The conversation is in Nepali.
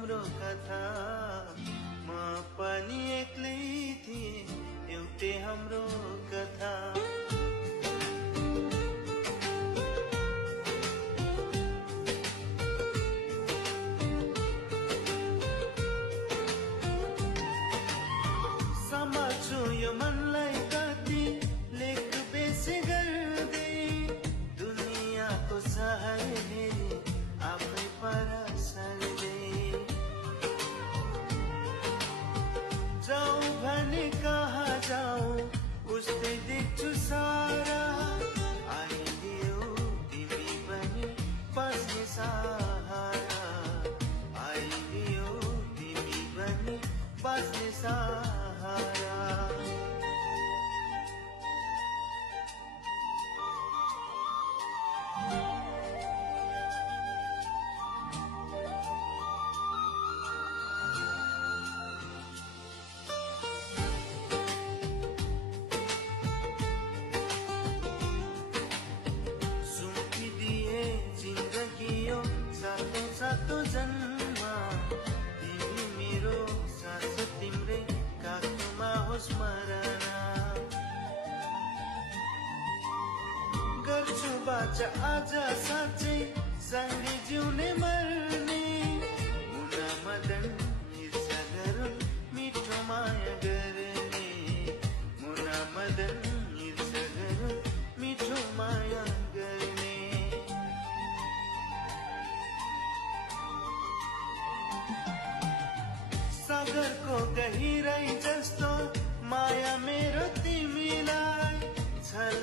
हाम्रो कथा म पनि एक्लै थिएँ एउटै हाम्रो कथा समात्छु यो मनलाई कति लेख बेसी गर्दै दुनियाँको सहर हेरी आफै पर सर्दै जाऊ भने कहाँ जाऊ उस्तै देख्छु सारा आइलियो तिमी पनि बस्ने सहारा आइलियो तिमी पनि बस्ने सहारा सातो सातो जन्म तिमी मेरो सास तिम्रै काखमा होस् मरना गर्छु बाचा आज साँच्चै सँगै जिउने मर्ने मुना मदन ईर्ष्या गरून् मिठो माया गर्ने मुना मदन ईर्ष्या गरून् मिठो माया गर्ने सागरको गहिराई जस्तो माया मेरो तिमीलाई छल